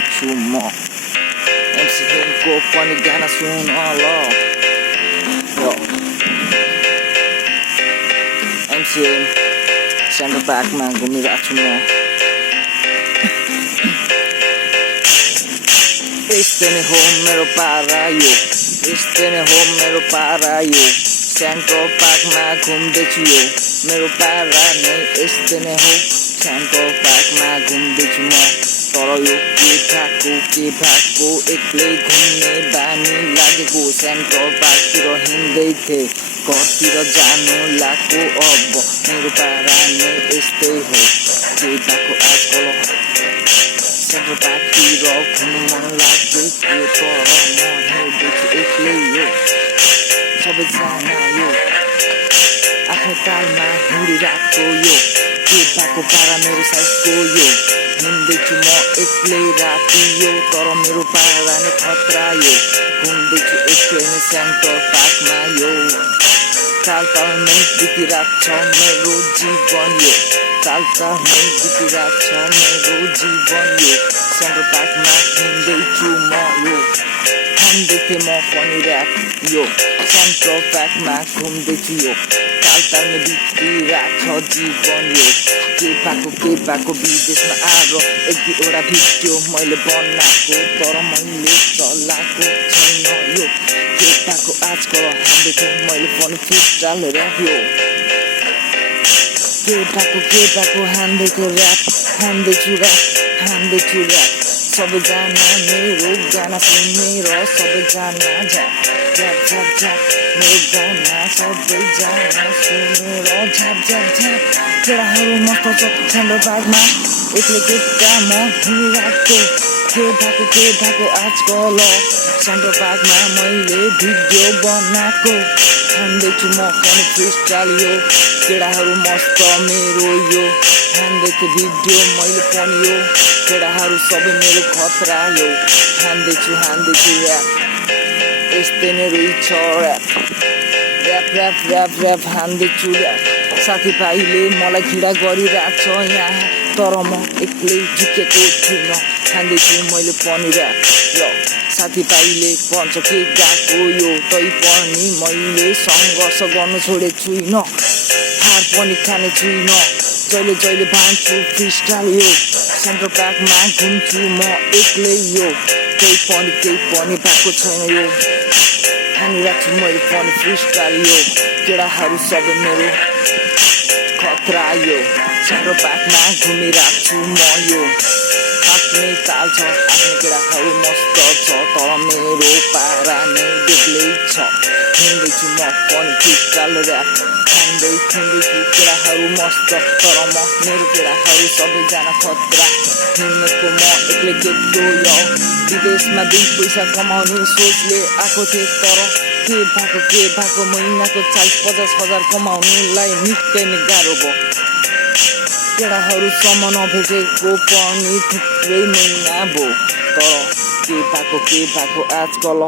सुनिरहेको छु म एमसीको पनि गाना सुन ल एमसीएम सेन्टर पार्कमा घुमिरहेको छु म यस्तै नै हो मेरो पारा यो यस्तै नै हो मेरो पारा यो सेन्ट्रल पार्कमा घुम्दैछु यो मेरो पारा नै यस्तै नै हो सेन्ट्रल पार्कमा घुम्दैछु म तर यो के भएको एक्लै घुम्ने बानी लागेको सेन्ट्रल पार्कतिर हिँड्दै थिएँ घरतिर जानु लाग्यो अब मेरो पारा नै यस्तै हो के भएको आजकल सेन्ट्रल पार्कतिर घुम्नु मन लाग्यो के तर म हिँड्दैछु एक्लै यो सबैजना यो आफ्नो तालमा हिँडिरहेको यो के भएको पारा मेरो साइडको यो हिँड्दैछु म एक्लै राति यो तर मेरो पारा नै खतरा यो घुम्दैछु एक्लै नै सेन्ट्रल पार्कमा यो तालमै बितिरहेको छ मेरो जीवन यो तालमै बितिरहेको छ मेरो जीवन यो सेन्ट्रल पार्कमा हिँड्दैछु म यो खाँदै थिएँ म पनि ऱ्याप यो सेन्ट्रल पार्कमा घुम्दैछु यो तालमै बितिरहेको छ जीवन यो के भएको विदेशमा आएर एक दुईवटा भिडियो मैले बनाएको तर मैले चलाएको छैन यो के भएको आजकल हान्दैछु मैले पनि फ्रिस्टाइल ऱ्याप यो के भएको हान्दैछु ऱ्याप सबैजना मेरो गाना सुनेर सबैजना झ्याप मेरो गाना सबैजना सुनेर झ्याप केटाहरू मस्त छ सेन्ट्रल पार्कमा एक्लै केटा म हिँडिरहेको के भएको आजकल सेन्ट्रल पार्कमा मैले भिडियो बनाएको हान्दैछु म पनि फ्रिस्टाइल यो केटाहरू मस्त मेरो यो हान्दैछु भिडियो मैले पनि यो केटाहरू सबै मेरो खतरा यो हान्दैछु ऱ्याप यस्तै नै रहेछ ऱ्याप हान्दैछु ऱ्याप साथीभाइले मलाई घृणा गरिरहेको छ यहाँ तर म एक्लै झुकेको छुइनँ हान्दैछु मैले पनि ऱ्याप र साथीभाइले भन्छ के गएको यो तै पनि मैले सङ्घर्ष गर्नु छोडेको छुइनँ हार पनि खाने छुइनँ जहिले भान्छु फ्रिस्टाइल यो सेन्ट्रल पार्कमा घुम्छु म एक्लै यो केही पनि भएको छैन यो हानिरहेको छु मैले पनि फ्रिस्टाइल यो केटाहरू सबै मेरो खतरा यो सेन्ट्रल पार्कमा घुमिरहेको छु म यो आफ्नै ताल छ आफ्नो केटाहरू मस्त छ तर मेरो पारा नै बेग्लै छ हिँड्दैछु म पनि फ्रिस्टाइल ऱ्याप खाँदैछु केटाहरू मस्त तर मेरो केटाहरू सबैजना खतरा हिँड्नेको म एक्लै केटो यो विदेशमा 2 पैसा कमाउने सोचले आएको थिएँ तर के भएको महिनाको 40-50 हजार कमाउनुलाई निकै नै गाह्रो भयो केटाहरूसम्म नभेटेको पनि थुप्रै महिना भयो तर के भएको आजकल